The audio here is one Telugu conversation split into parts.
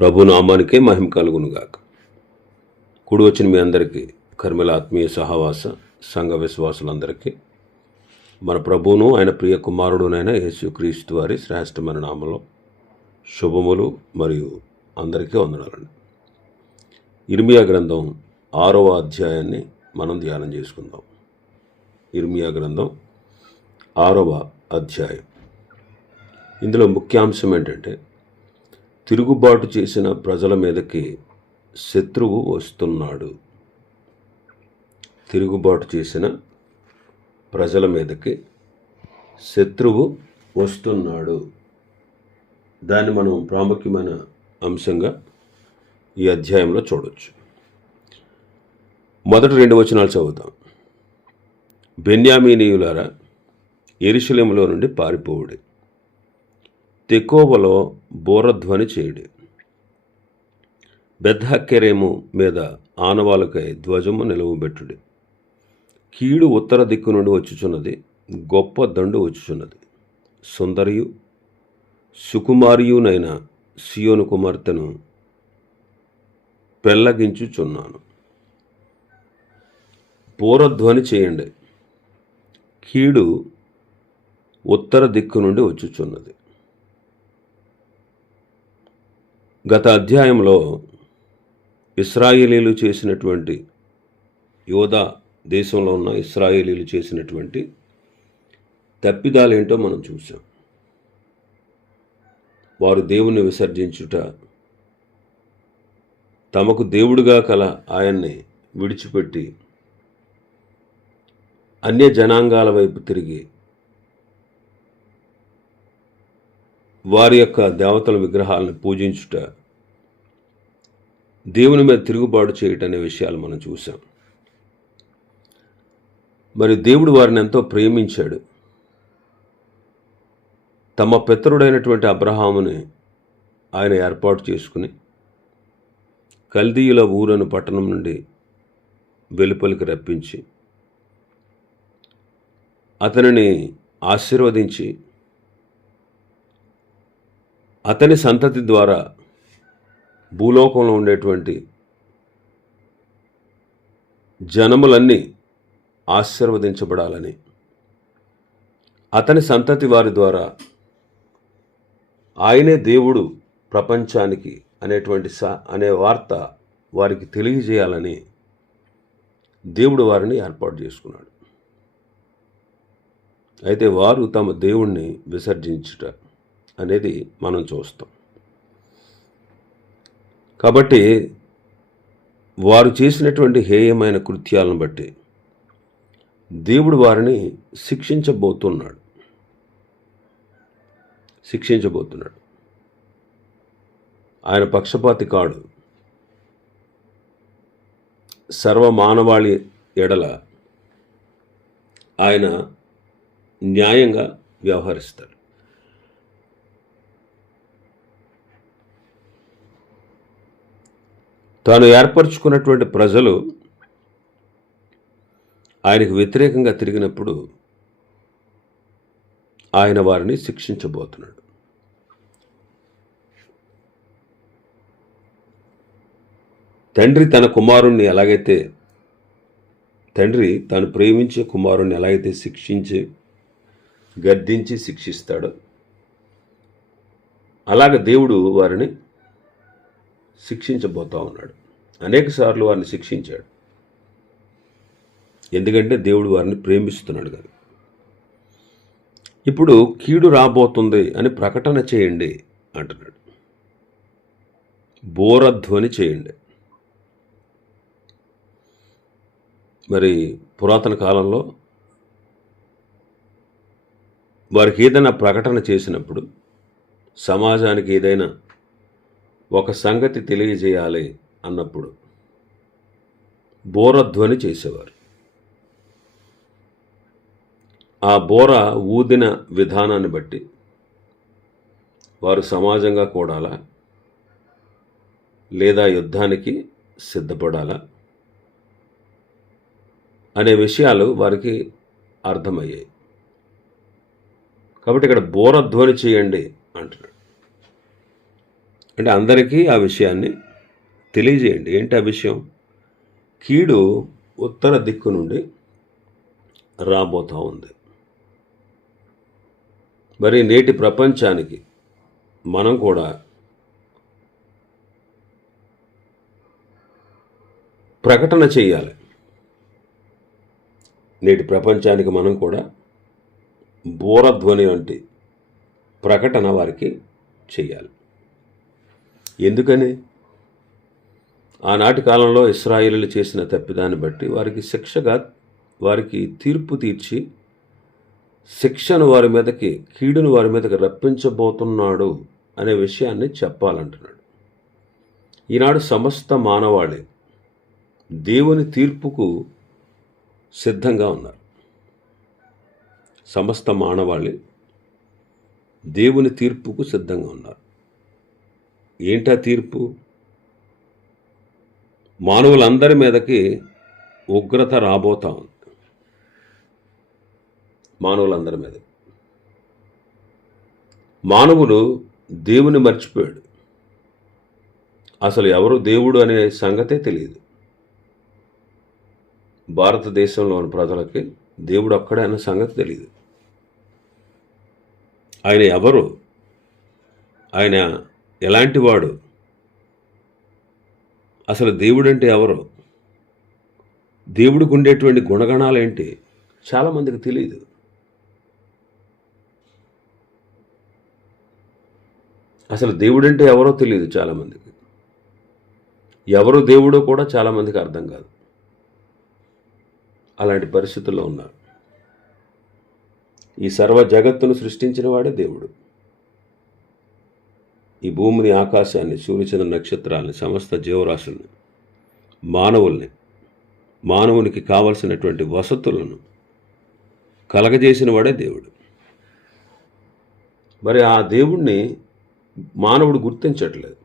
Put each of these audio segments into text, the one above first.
ప్రభు నామానికే మహిమ కలుగునుగాక. కూడి వచ్చిన మీ అందరికీ కర్మల ఆత్మీయ సహవాస సంఘ విశ్వాసులందరికీ మన ప్రభువును ఆయన ప్రియ కుమారుడునైన యేసుక్రీస్తు వారి శ్రేష్టమైన నామంలో శుభములు మరియు అందరికీ వందనాలండి. ఇర్మియా గ్రంథం ఆరవ అధ్యాయాన్ని మనం ధ్యానం చేసుకుందాం. ఇర్మియా గ్రంథం ఆరవ అధ్యాయం. ఇందులో ముఖ్యాంశం ఏంటంటే తిరుగుబాటు చేసిన ప్రజల మీదకి శత్రువు వస్తున్నాడు. తిరుగుబాటు చేసిన ప్రజల మీదకి శత్రువు వస్తున్నాడు. దాన్ని మనం ప్రాముఖ్యమైన అంశంగా ఈ అధ్యాయంలో చూడవచ్చు మొదటి రెండు వచనాలు చదువుతాం. బెన్యామీనీయులారా ఎరుశలేములో నుండి పారిపోవుడి. తెకోవలో బోరధ్వని చేయుడి. బెద్దక్కెరేము మీద ఆనవాలకై ధ్వజము నిలువబెట్టుడి కీడు ఉత్తర దిక్కు నుండి వచ్చుచున్నది గొప్ప దండు వచ్చుచున్నది. సుందరియు సుకుమారియునైన సియోను కుమార్తెను పెల్లగించుచున్నాను పూరధ్వని చేయండి. కీడు ఉత్తర దిక్కు నుండి వచ్చుచున్నది. గత అధ్యాయంలో ఇస్రాయేలీలు చేసినటువంటి యోధా దేశంలో ఉన్న ఇస్రాయేలీలు చేసినటువంటి తప్పిదాలేంటో మనం చూసాం వారు దేవుణ్ణి విసర్జించుట తమకు దేవుడుగా కల ఆయన్ని విడిచిపెట్టి అన్య జనాంగాల వైపు తిరిగి వారి యొక్క దేవతల విగ్రహాలను పూజించుట దేవుని మీద తిరుగుబాటు చేయటం అనే విషయాలు మనం చూసాం మరి దేవుడు వారిని ఎంతో ప్రేమించాడు. తమ పితరుడైనటువంటి అబ్రహాముని ఆయన ఏర్పాటు చేసుకుని కల్దీయుల ఊరను పట్టణం నుండి వెలుపలికి రప్పించి అతనిని ఆశీర్వదించి అతని సంతతి ద్వారా భూలోకంలో ఉండేటువంటి జనములన్నీ ఆశీర్వదించబడాలని. అతని సంతతి వారి ద్వారా ఆయనే దేవుడు ప్రపంచానికి అనేటువంటి స అనే వార్త వారికి తెలియజేయాలని దేవుడు వారిని ఏర్పాటు చేసుకున్నాడు. అయితే వారు తమ దేవుణ్ణి విసర్జించుట అనేది మనం చూస్తాం. కాబట్టి వారు చేసినటువంటి హేయమైన కృత్యాలను బట్టి దేవుడు వారిని శిక్షించబోతున్నాడు. శిక్షించబోతున్నాడు. ఆయన పక్షపాతి కాడు. సర్వమానవాళి ఎడల ఆయన న్యాయంగా వ్యవహరిస్తాడు. తాను ఏర్పరచుకున్నటువంటి ప్రజలు ఆయనకు వ్యతిరేకంగా తిరిగినప్పుడు ఆయన వారిని శిక్షించబోతున్నాడు. తండ్రి తన కుమారుణ్ణి ఎలాగైతే తండ్రి తాను ప్రేమించే కుమారుణ్ణి ఎలాగైతే శిక్షించి గద్దించి శిక్షిస్తాడో అలాగ దేవుడు వారిని శిక్షించబోతా ఉన్నాడు. అనేక సార్లు వారిని శిక్షించాడు. ఎందుకంటే దేవుడు వారిని ప్రేమిస్తున్నాడు కానీ ఇప్పుడు కీడు రాబోతుంది అని ప్రకటన చేయండి అంటున్నాడు. బోరధ్వని చేయండి. మరి పురాతన కాలంలో వారికి ఏదైనా ప్రకటన చేసినప్పుడు సమాజానికి ఏదైనా ఒక సంగతి తెలియజేయాలి అన్నప్పుడు బోరధ్వని చేసేవారు. ఆ బోర ఊదిన విధానాన్ని బట్టి వారు సమాజంగా కూడాలా లేదా యుద్ధానికి సిద్ధపడాలా అనే విషయాలు వారికి అర్థమయ్యాయి. కాబట్టి ఇక్కడ బోరధ్వని చేయండి అంటున్నాడు. అంటే అందరికీ ఆ విషయాన్ని తెలియజేయండి. ఏంటి ఆ విషయం? కీడు ఉత్తర దిక్కు నుండి రాబోతూ ఉంది. మరి నేటి ప్రపంచానికి మనం కూడా ప్రకటన చేయాలి. నేటి ప్రపంచానికి మనం కూడా బోరధ్వని వంటి ప్రకటన వారికి చేయాలి. ఎందుకని? ఆనాటి కాలంలో ఇస్రాయిలు చేసిన తప్పిదాన్ని బట్టి వారికి శిక్షగా వారికి తీర్పు తీర్చి శిక్షను వారి మీదకి కీడును వారి మీదకి రప్పించబోతున్నాడు అనే విషయాన్ని చెప్పాలంటున్నాడు. ఈనాడు సమస్త మానవాళి దేవుని తీర్పుకు సిద్ధంగా ఉన్నారు. సమస్త మానవాళి దేవుని తీర్పుకు సిద్ధంగా ఉన్నారు. ఏంటా తీర్పు? మానవులందరి మీదకి ఉగ్రత రాబోతా ఉంది. మానవులందరి మీద. మానవులు దేవుని మర్చిపోయాడు. అసలు ఎవరు దేవుడు అనే సంగతే తెలియదు. భారతదేశంలోని ప్రజలకి దేవుడు అక్కడే అన్న సంగతి తెలియదు. ఆయన ఎవరు? ఆయన ఎలాంటి వాడు అసలు దేవుడంటే ఎవరు? దేవుడికి ఉండేటువంటి గుణగణాలు ఏంటి చాలామందికి తెలియదు అసలు దేవుడంటే ఎవరో తెలియదు చాలామందికి ఎవరు దేవుడో కూడా చాలామందికి అర్థం కాదు. అలాంటి పరిస్థితుల్లో ఉన్నారు. ఈ సర్వ జగత్తును సృష్టించిన వాడే దేవుడు. ఈ భూమిని ఆకాశాన్ని సూర్యచంద్ర నక్షత్రాలని సమస్త జీవరాశుల్ని మానవుల్ని మానవునికి కావలసినటువంటి వసతులను కలగజేసిన వాడే దేవుడు. మరి ఆ దేవుణ్ణి మానవుడు గుర్తించట్లేదు.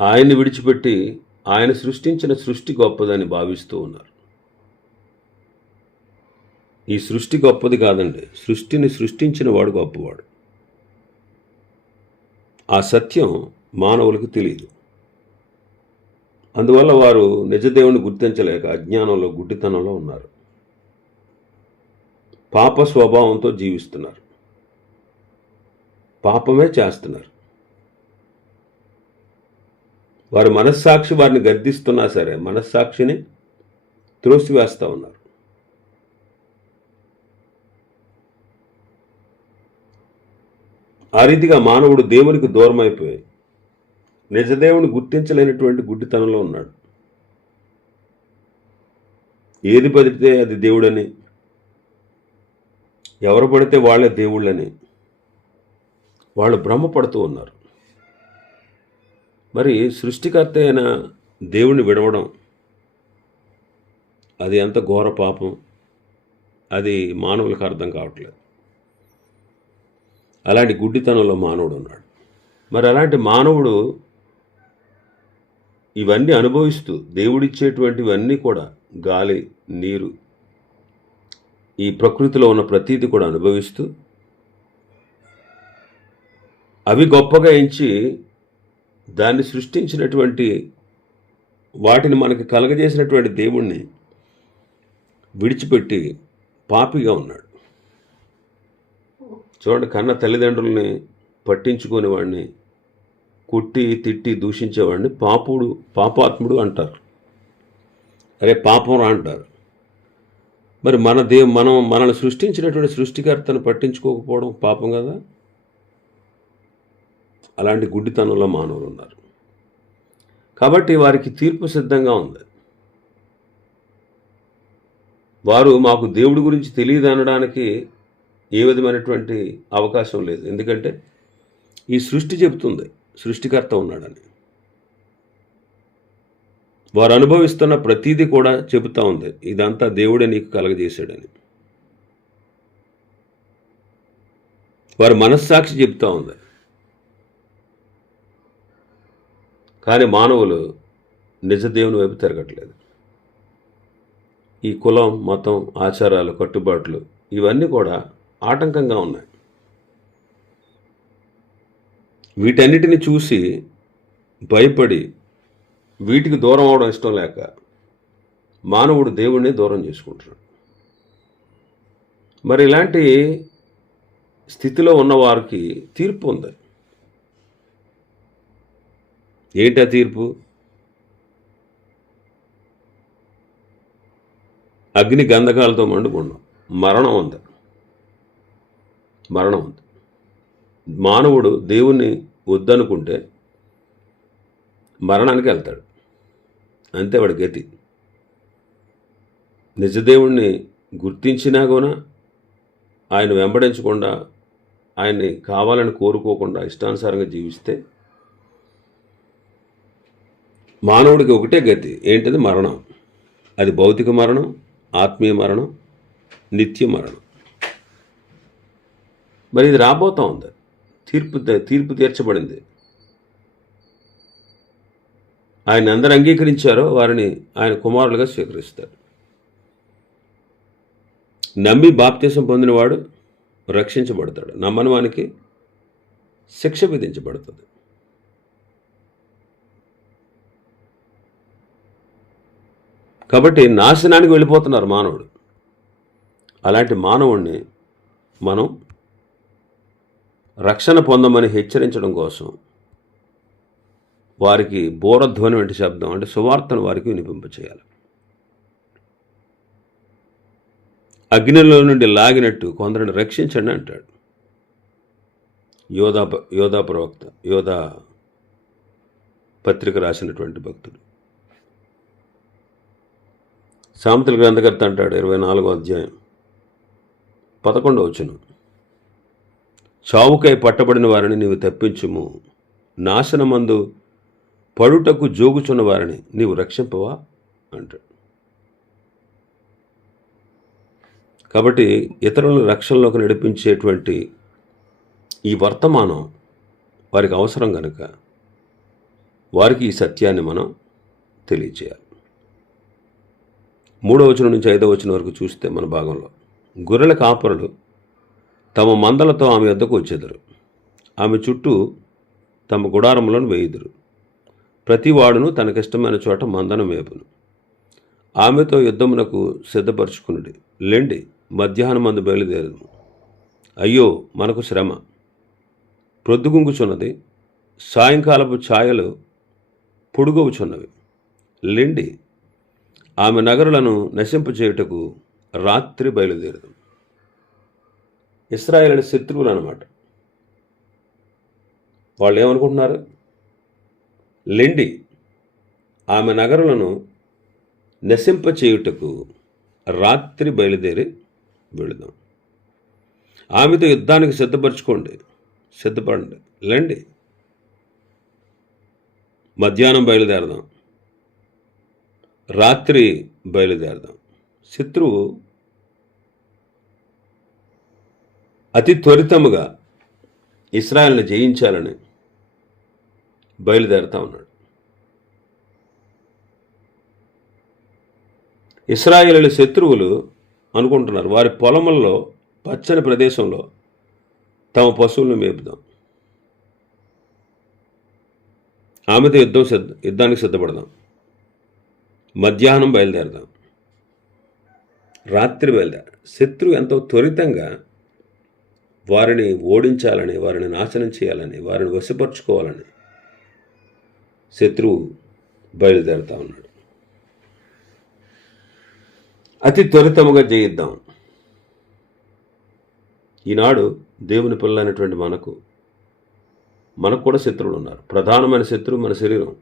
ఆయన్ని విడిచిపెట్టి ఆయన సృష్టించిన సృష్టి గొప్పదని భావిస్తూ ఉన్నారు. ఈ సృష్టి గొప్పది కాదండి సృష్టిని సృష్టించిన వాడు గొప్పవాడు. ఆ సత్యం మానవులకు తెలియదు అందువల్ల వారు నిజదేవుని గుర్తించలేక అజ్ఞానంలో గుడ్డితనంలో ఉన్నారు. పాప స్వభావంతో జీవిస్తున్నారు. పాపమే చేస్తున్నారు. వారి మనస్సాక్షి వారిని గర్దిస్తున్నా సరే మనస్సాక్షిని త్రోసివేస్తూ ఉన్నారు. ఆ రీతిగా మానవుడు దేవునికి దూరం అయిపోయి నిజదేవుని గుర్తించలేనటువంటి గుడ్డితనంలో ఉన్నాడు. ఏది పడితే అది దేవుడని ఎవరు పడితే వాళ్ళే దేవుళ్ళని వాళ్ళు భ్రమపడుతూ ఉన్నారు. మరి సృష్టికర్త అయిన దేవుణ్ణి విడవడం అది ఎంత ఘోర పాపం అది మానవులకు అర్థం కావట్లేదు. అలాంటి గుడ్డితనంలో మానవుడు ఉన్నాడు మరి అలాంటి మానవుడు ఇవన్నీ అనుభవిస్తూ దేవుడిచ్చేటువంటివన్నీ కూడా గాలి నీరు ఈ ప్రకృతిలో ఉన్న ప్రతీది కూడా అనుభవిస్తూ అవి గొప్పగా ఎంచి దాన్ని సృష్టించినటువంటి వాటిని మనకి కలగజేసినటువంటి దేవుణ్ణి విడిచిపెట్టి పాపిగా ఉన్నాడు. చూడండి కన్న తల్లిదండ్రుల్ని పట్టించుకునేవాడిని కుట్టి కొట్టి తిట్టి దూషించేవాడిని పాపుడు పాపాత్ముడు అంటారు. అరే పాపం రా అంటారు. మరి మన దే మనం మనల్ని సృష్టించినటువంటి సృష్టికర్తను పట్టించుకోకపోవడం పాపం కదా? అలాంటి గుడ్డితనంలో మానవులు ఉన్నారు. కాబట్టి వారికి తీర్పు సిద్ధంగా ఉంది. వారు మాకు దేవుడి గురించి తెలియదు అనడానికి ఏ విధమైనటువంటి అవకాశం లేదు. ఎందుకంటే ఈ సృష్టి చెబుతుంది సృష్టికర్త ఉన్నాడని. వారు అనుభవిస్తున్న ప్రతీది కూడా చెబుతా ఉంది ఇదంతా దేవుడే నీకు కలగజేశాడని. వారి మనస్సాక్షి చెబుతా ఉంది. కానీ మానవులు నిజ దేవుని వైపు తిరగట్లేదు. ఈ కులం మతం ఆచారాలు కట్టుబాట్లు ఇవన్నీ కూడా ఆటంకంగా ఉన్నాయి. వీటన్నిటిని చూసి భయపడి వీటికి దూరం అవడం ఇష్టం లేక మానవుడు దేవుణ్ణి దూరం చేసుకుంటున్నాడు. మరి ఇలాంటి స్థితిలో ఉన్నవారికి తీర్పు ఉంది. ఏంటి ఆ తీర్పు? అగ్ని గంధకాలతో మండుకుండం మరణం ఉంది. మరణం ఉంది. మానవుడు దేవుణ్ణి వద్దనుకుంటే మరణానికి వెళ్తాడు. అంతే వాడి గతి. నిజదేవుణ్ణి గుర్తించినా కూడా ఆయన వెంబడించకుండా ఆయన్ని కావాలని కోరుకోకుండా ఇష్టానుసారంగా జీవిస్తే మానవుడికి ఒకటే గతి. ఏంటిది? మరణం. అది భౌతిక మరణం ఆత్మీయ మరణం నిత్య మరణం. మరి ఇది రాబోతా ఉంది. తీర్పు తీర్పు తీర్చబడింది. ఆయన అందరు అంగీకరించారో వారిని ఆయన కుమారులుగా స్వీకరిస్తాడు నమ్మి బాప్తీసం పొందినవాడు రక్షించబడతాడు. నమ్మని వానికి శిక్ష విధించబడుతుంది. కాబట్టి నాశనానికి వెళ్ళిపోతున్నారు మానవుడు. అలాంటి మానవుణ్ణి మనం రక్షణ పొందమని హెచ్చరించడం కోసం వారికి బోరధ్వని వంటి శబ్దం అంటే సువార్తను వారికి వినిపింపచేయాలి. అగ్నిలో నుండి లాగినట్టు కొందరిని రక్షించండి అంటాడు. యోధా యోధా ప్రవక్త యోధా పత్రిక రాసినటువంటి భక్తుడు. సామెతల గ్రంథకర్త అంటాడు ఇరవై నాలుగో అధ్యాయం పదకొండవ వచ్చును చావుకై పట్టబడిన వారిని నీవు తప్పించుము. నాశనమందు పడుటకు జోగుచున్న వారిని నీవు రక్షింపవా? అంటాడు. కాబట్టి ఇతరులను రక్షణలోకి నడిపించేటువంటి ఈ వర్తమానం వారికి అవసరం కనుక వారికి ఈ సత్యాన్ని మనం తెలియచేయాలి మూడో వచనం నుంచి ఐదో వచనం వరకు చూస్తే మన భాగంలో గొర్రెల కాపరులు తమ మందలతో ఆమె వద్దకు వచ్చేదరు. ఆమె చుట్టూ తమ గుడారములను వేయుదురు. ప్రతి వాడును తనకిష్టమైన చోట మందనం మేపును ఆమెతో యుద్ధమునకు సిద్ధపరచుకునుడి. లేండి మధ్యాహ్నం మందు బయలుదేరదు అయ్యో మనకు శ్రమ. ప్రొద్దుగుంగుచున్నది సాయంకాలపు ఛాయలు పొడుగవుచున్నవి. లేండి ఆమె నగరులను నశింపచేయుటకు రాత్రి బయలుదేరదు ఇస్రాయేల్ శత్రువులు అనమాట వాళ్ళు ఏమనుకుంటున్నారు లెండి ఆమె నగరులను నశింపచేయుటకు రాత్రి బయలుదేరి వెళుదాం. ఆమెతో యుద్ధానికి సిద్ధపరచుకోండి సిద్ధపడండి. లేండి మధ్యాహ్నం బయలుదేరదాం. రాత్రి బయలుదేరదాం. శత్రువు అతి త్వరితముగా ఇస్రాయల్ని జయించాలని బయలుదేరుతా ఉన్నాడు. ఇస్రాయేలీల శత్రువులు అనుకుంటున్నారు వారి పొలముల్లో పచ్చని ప్రదేశంలో తమ పశువులను మేపుదాం. ఆమెతో యుద్ధం సిద్ధ యుద్ధానికి సిద్ధపడదాం. మధ్యాహ్నం బయలుదేరదాం. రాత్రి బయలుదేర శత్రువు ఎంతో త్వరితంగా వారిని ఓడించాలని వారిని నాశనం చేయాలని వారిని వశపరుచుకోవాలని శత్రువు బయలుదేరుతా ఉన్నాడు. అతి త్వరితముగా జయిద్దాం. ఈనాడు దేవుని పిల్లలైనటువంటి మనకు మనకు కూడా శత్రువులు ఉన్నారు. ప్రధానమైన శత్రువు మన శరీరం.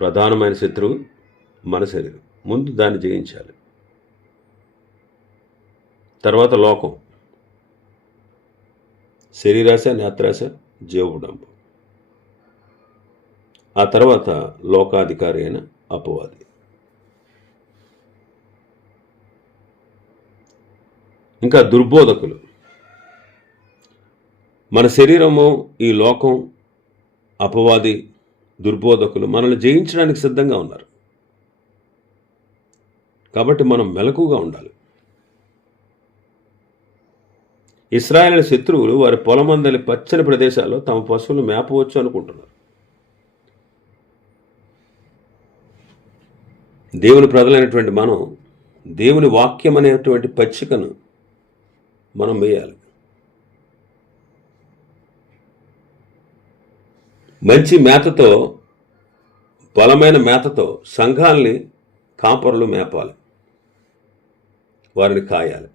ప్రధానమైన శత్రువు మన శరీరం. ముందు దాన్ని జయించాలి. తర్వాత లోకం. శరీరాశ నేత్రాశ జీవడంబు ఆ తర్వాత లోకాధికారి అయిన అపవాది. ఇంకా దుర్బోధకులు. మన శరీరము ఈ లోకం అపవాది దుర్బోధకులు మనల్ని జయించడానికి సిద్ధంగా ఉన్నారు. కాబట్టి మనం మెలకుగా ఉండాలి. ఇస్రాయేల్ శత్రువులు వారి పొలమందలి పచ్చని ప్రదేశాల్లో తమ పశువులు మేపవచ్చు అనుకుంటున్నారు. దేవుని ప్రజలైనటువంటి మనం దేవుని వాక్యం అనేటువంటి పచ్చికను మనం వేయాలి మంచి మేతతో బలమైన మేతతో సంఘాల్ని కాపరులు మేపాలి. వారిని కాయాలి.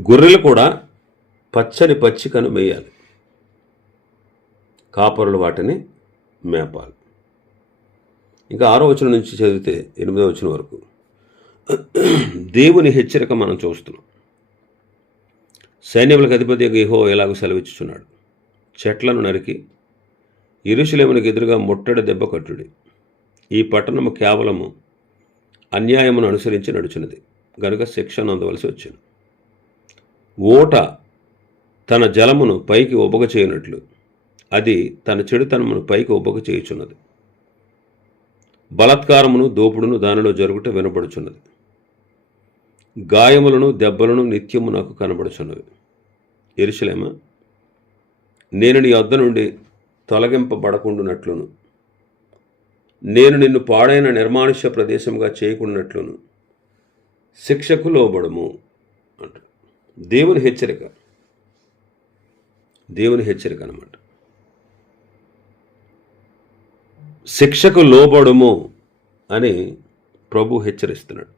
గొర్రెలు కూడా పచ్చని పచ్చికను మేయాలి. కాపరులు వాటిని మేపాలి. ఇంకా ఆరో వచనం నుంచి చదివితే ఎనిమిదో వచనం వరకు. దేవుని హెచ్చరిక మనం చూస్తున్నాం. సైన్యములకు అధిపతి యెహో ఎలాగో సెలవిచ్చుచున్నాడు. చెట్లను నరికి ఇరుషులేమునికి ఎదురుగా ముట్టడి దెబ్బ కట్టుడి. ఈ పట్టణము కేవలము అన్యాయమును అనుసరించి నడుచున్నది. గనుక శిక్షను అందవలసి వచ్చింది. ఓట తన జలమును పైకి ఉబగ చేయనట్లు. అది తన చెడుతనమును పైకి ఉబగ చేయుచున్నది. బలత్కారమును దోపుడును దానిలో జరుగుట వినబడుచున్నది. గాయములను దెబ్బలను నిత్యము నాకు కనబడుచున్నవి. ఎరుసలేమ నేను నీ వద్ద నుండి తొలగింపబడకుండునట్లును. నేను నిన్ను పాడైన నిర్మానుష్య ప్రదేశంగా చేయకుండానట్లును శిక్షకు లోబడము. దేవుని హెచ్చరిక. దేవుని హెచ్చరిక అనమాట శిక్షకు లోబడము అని ప్రభు హెచ్చరిస్తున్నాడు.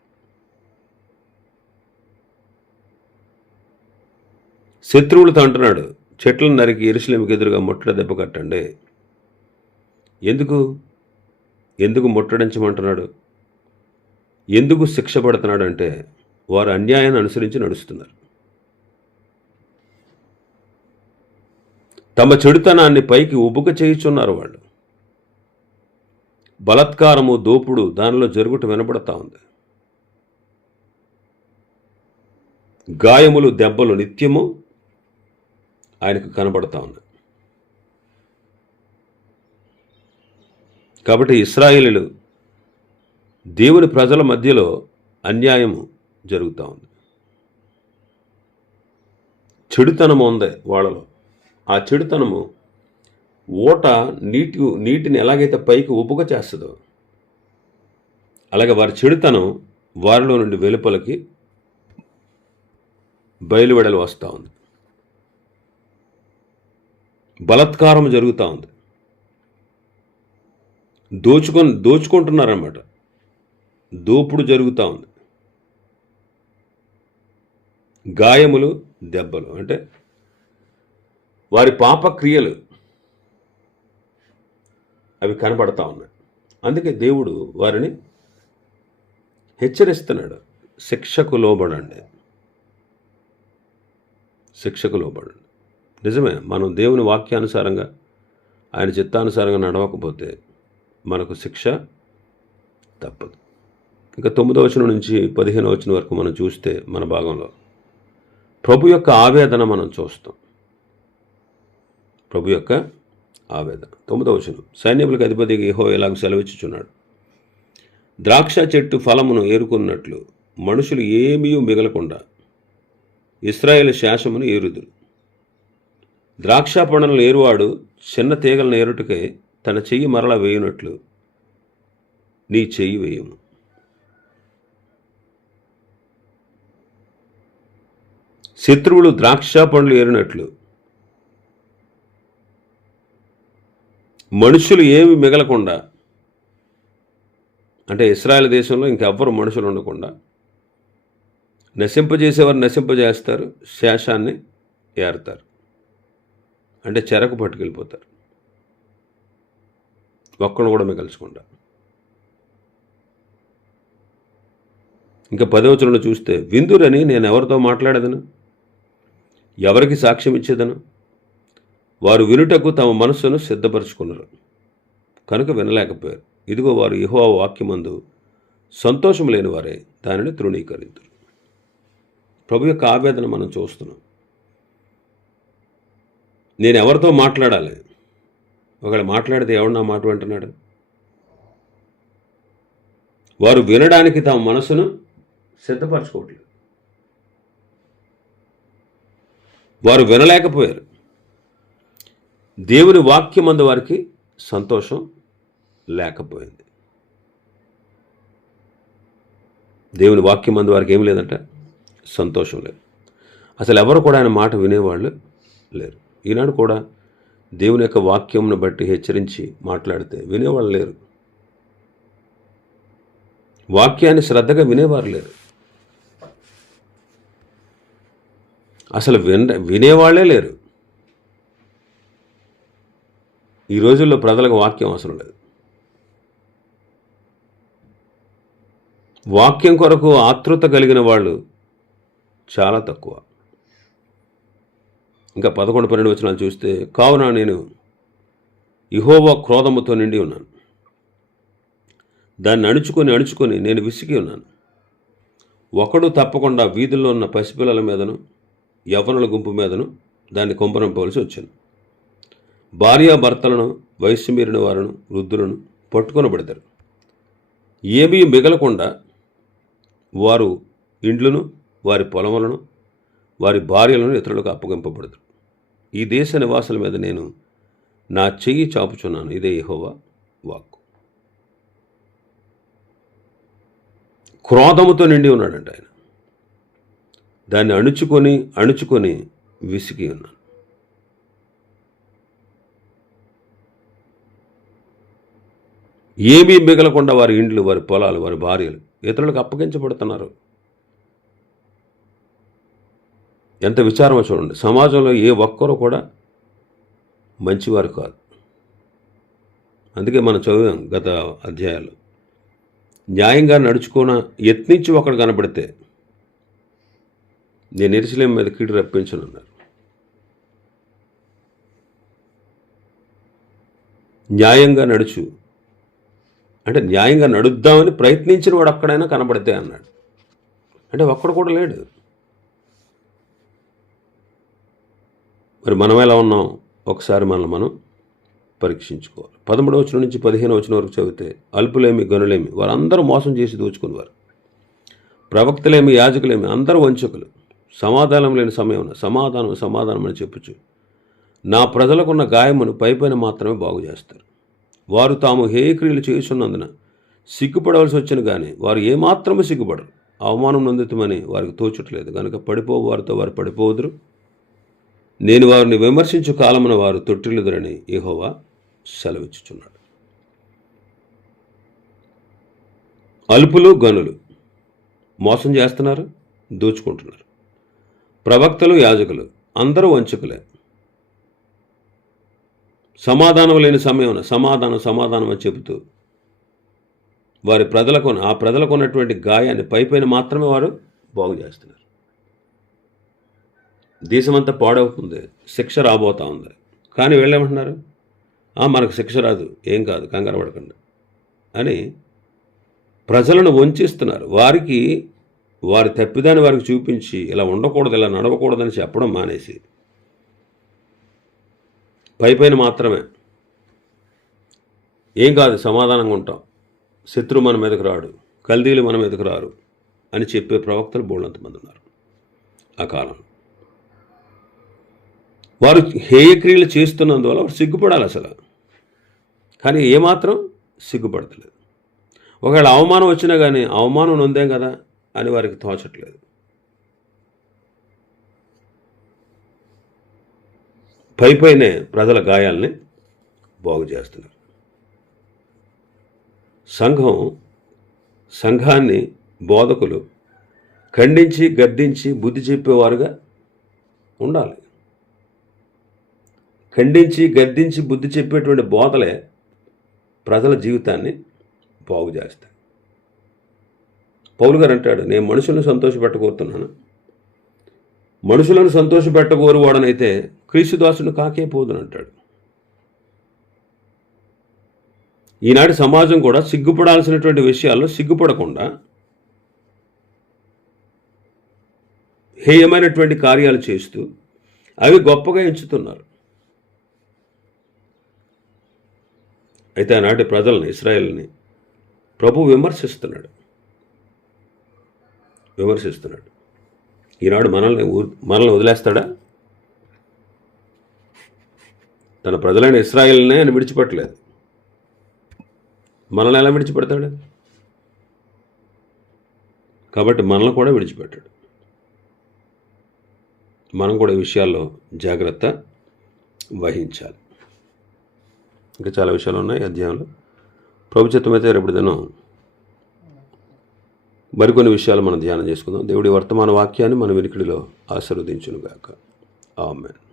శత్రువులతో అంటున్నాడు చెట్లను నరికి ఎరుసలేమికి ఎదురుగా ముట్టడ దెబ్బ కట్టండి. ఎందుకు? ఎందుకు ముట్టడించమంటున్నాడు? ఎందుకు శిక్ష పడుతున్నాడు అంటే వారు అన్యాయాన్ని అనుసరించి నడుస్తున్నారు. తమ చెడుతనాన్ని పైకి ఉబుక చేయుచున్నారు వాళ్ళు. బలత్కారము దోపుడు దానిలో జరుగుట వినబడతా ఉంది. గాయములు దెబ్బలు నిత్యము ఆయనకు కనబడతా ఉన్నాయి. కాబట్టి ఇస్రాయేలీలు దేవుని ప్రజల మధ్యలో అన్యాయము జరుగుతూ ఉంది. చెడుతనము ఉంది వాళ్ళలో. ఆ చెడుతనము ఓట నీటి నీటిని ఎలాగైతే పైకి ఉప్పుగా చేస్తుందో అలాగే వారి చెడుతనం వారిలో నుండి వెలుపలకి బయలువెడలు వస్తూ ఉంది. బలత్కారం జరుగుతూ ఉంది. దోచుకొని దోచుకుంటున్నారన్నమాట. దోపుడు జరుగుతూ ఉంది. గాయములు దెబ్బలు అంటే వారి పాపక్రియలు అవి కనబడతా ఉన్నాయి. అందుకే దేవుడు వారిని హెచ్చరిస్తున్నాడు. శిక్షకు లోబడండి. శిక్షకు లోబడండి. నిజమే మనం దేవుని వాక్యానుసారంగా ఆయన చిత్తానుసారంగా నడవకపోతే మనకు శిక్ష తప్పదు. ఇంకా తొమ్మిదో వచనం నుంచి పదిహేనో వచనం వరకు మనం చూస్తే మన భాగంలో ప్రభు యొక్క ఆవేదన మనం చూస్తాం. ప్రభు యొక్క ఆవేదన. తొమ్మిదవ వచనం. సైన్యములకు అధిపతికి యెహో ఇలాగ సెలవిచ్చుచున్నాడు. ద్రాక్ష చెట్టు ఫలమును ఏరుకున్నట్లు మనుషులు ఏమీ మిగలకుండా ఇస్రాయేల్ శాసమును ఏరుదురు. ద్రాక్ష పండులను ఏరువాడు చిన్న తీగలను ఏరుటకే తన చెయ్యి మరల వేయునట్లు నీ చెయ్యి వేయము. శత్రువులు ద్రాక్ష పండ్లు ఏరినట్లు మనుషులు ఏమి మిగలకుండా అంటే ఇస్రాయల్ దేశంలో ఇంకెవ్వరు మనుషులు ఉండకుండా నశింపజేసేవారు నశింపజేస్తారు శేషాన్ని ఏరుతారు. అంటే చెరకు పట్టుకెళ్ళిపోతారు. ఒక్కడు కూడా మిగల్చకుండా. ఇంకా పదవచనంలో చూస్తే విందురని నేను ఎవరితో మాట్లాడేదను? ఎవరికి సాక్ష్యం ఇచ్చేదను వారు వినుటకు తమ మనస్సును సిద్ధపరచుకున్నారు. కనుక వినలేకపోయారు. ఇదిగో వారు యెహోవా వాక్యమందు సంతోషం లేని వారే దానిని తృణీకరించరు ప్రభు యొక్క ఆవేదన మనం చూస్తున్నాం. నేను ఎవరితో మాట్లాడాలి? ఒకవేళ మాట్లాడితే ఎవడు నా మాట వింటున్నాడు? వారు వినడానికి తమ మనసును సిద్ధపరచుకోవట్లేదు. వారు వినలేకపోయారు. దేవుని వాక్యమందు వారికి సంతోషం లేకపోయింది. దేవుని వాక్యమందు వారికి ఏం లేదంట? సంతోషం లేదు. అసలు ఎవరు కూడా ఆయన మాట వినేవాళ్ళు లేరు. ఈనాడు కూడా దేవుని యొక్క వాక్యంను బట్టి హెచ్చరించి మాట్లాడితే వినేవాళ్ళు లేరు. వాక్యాన్ని శ్రద్ధగా వినేవారు లేరు. అసలు విన వినేవాళ్ళే లేరు. ఈ రోజుల్లో ప్రజలకు వాక్యం అవసరం లేదు. వాక్యం కొరకు ఆతృత కలిగిన వాళ్ళు చాలా తక్కువ. ఇంకా పదకొండు పన్నెండు వచనాలు చూస్తే కావున నేను ఇహోవా క్రోధముతో నిండి ఉన్నాను. దాన్ని అణుచుకొని అణుచుకొని నేను విసిగి ఉన్నాను. ఒకడు తప్పకుండా వీధుల్లో ఉన్న పసిపిల్లల మీదను యవనుల గుంపు మీదను దాన్ని కొంపరంపవలసి వచ్చింది. భార్యాభర్తలను వయస్సు మీరిన వారును వృద్ధులను పట్టుకొనబడతారు. ఏమీ మిగలకుండా వారు ఇండ్లను వారి పొలములను వారి భార్యలను ఇతరులకు అప్పగింపబడతారు ఈ దేశ నివాసుల మీద నేను నా చెయ్యి చాపుచున్నాను. ఇదే ఇహోవా వాక్కు. క్రోధముతో నిండి ఉన్నాడంట ఆయన. దాన్ని అణుచుకొని అణుచుకొని విసిగి ఉన్నాను. ఏమీ మిగలకుండా వారి ఇండ్లు వారి పొలాలు వారి భార్యలు ఇతరులకు అప్పగించబడుతున్నారు. ఎంత విచారమో చూడండి. సమాజంలో ఏ ఒక్కరు కూడా మంచివారు కాదు. అందుకే మనం చదివాం గత అధ్యాయాలు న్యాయంగా నడుచుకున్న యత్నించి ఒకడు కనబడితే నేను ఎరుసలేం మీద కీడు రప్పించనున్నారు. న్యాయంగా నడుచు అంటే న్యాయంగా నడుద్దామని ప్రయత్నించిన వాడు అక్కడైనా కనబడితే అన్నాడు. అంటే ఒక్కడు కూడా లేడు. మరి మనం ఎలా ఉన్నాం? ఒకసారి మనల్ని మనం పరీక్షించుకోవాలి. పదమూడవ వచనం నుంచి పదిహేను వచనం వరకు చదివితే అల్పులేమి గనులేమి వారందరూ మోసం చేసి దోచుకునేవారు. ప్రవక్తలేమి యాజకులేమి అందరూ వంచకులు. సమాధానం లేని సమయం సమాధానం సమాధానం అని చెప్పచ్చు నా ప్రజలకున్న గాయమును పైపైన మాత్రమే బాగు చేస్తారు. వారు తాము హేయక్రియలు చేస్తున్నందున సిగ్గుపడవలసి వచ్చిన కానీ వారు ఏమాత్రము సిగ్గుపడరు. అవమానం నొందుతామని వారికి తోచట్లేదు. కనుక పడిపో వారితో వారు పడిపోదురు. నేను వారిని విమర్శించు కాలమున వారు తొట్టిల్లుదురని ఏహోవా సెలవిచ్చుచున్నాడు. అల్పులు గనులు మోసం చేస్తున్నారు దోచుకుంటున్నారు. ప్రవక్తలు యాజకులు అందరూ వంచకులే. సమాధానం లేని సమయం సమాధానం సమాధానం అని చెబుతూ వారి ప్రజలకు ఆ ప్రజలకు ఉన్నటువంటి గాయాన్ని పైపైన మాత్రమే వారు బాగు చేస్తున్నారు. దేశమంతా పాడవుతుంది శిక్ష రాబోతా ఉంది. కానీ వెళ్ళేమంటున్నారు మనకు శిక్ష రాదు ఏం కాదు కంగారు పడకండి అని ప్రజలను వంచిస్తున్నారు. వారికి వారి తప్పిదాన్ని వారికి చూపించి ఇలా ఉండకూడదు ఇలా నడవకూడదని చెప్పడం మానేసి పై పైన మాత్రమే. ఏం కాదు సమాధానంగా ఉంటాం. శత్రు మన మీదకు రాడు కల్దీలు మన మీదకు రారు అని చెప్పే ప్రవక్తలు బోళ్ళంతమంది ఉన్నారు ఆ కాలం వారు హేయక్రియలు చేస్తున్నందువల్ల వారు సిగ్గుపడాలి అసలు. కానీ ఏమాత్రం సిగ్గుపడతలేదు. ఒకవేళ అవమానం వచ్చినా కానీ అవమానం నొందేం కదా అని వారికి తోచట్లేదు. పై పైనే ప్రజల గాయాల్ని బాగు చేస్తున్నారు. సంఘం సంఘాన్ని బోధకులు ఖండించి గద్దించి బుద్ధి చెప్పేవారుగా ఉండాలి. ఖండించి గద్దించి బుద్ధి చెప్పేటువంటి బోధలే ప్రజల జీవితాన్ని బాగు చేస్తాయి. పౌలు గారు అంటాడు నేను మనుషులను సంతోషపెట్టకూరుతున్నాను మనుషులను సంతోషపెట్టగోరు వాడనైతే క్రీస్తుదాసును కాకే పోదును అంటాడు ఈనాటి సమాజం కూడా సిగ్గుపడాల్సినటువంటి విషయాల్లో సిగ్గుపడకుండా హేయమైనటువంటి కార్యాలు చేస్తూ అవి గొప్పగా ఎంచుతున్నారు. అయితే ఆనాటి ప్రజల్ని ఇస్రాయల్ని ప్రభు విమర్శిస్తున్నాడు. విమర్శిస్తున్నాడు. ఈనాడు మనల్ని మనల్ని వదిలేస్తాడా? తన ప్రజలైన ఇస్రాయిల్నే ఆయన విడిచిపెట్టలేదు. మనల్ని ఎలా విడిచిపెడతాడు? కాబట్టి మనల్ని కూడా విడిచిపెట్టాడు. మనం కూడా ఈ విషయాల్లో జాగ్రత్త వహించాలి. ఇంకా చాలా విషయాలు ఉన్నాయి అధ్యాయంలో. ప్రభుత్వం అయితే రేపు దినం మరికొన్ని విషయాలు మనం ధ్యానం చేసుకుందాం. దేవుడి వర్తమాన వాక్యాన్ని మన వినికిడిలో ఆశీర్వదించునుగాక. ఆమెన్.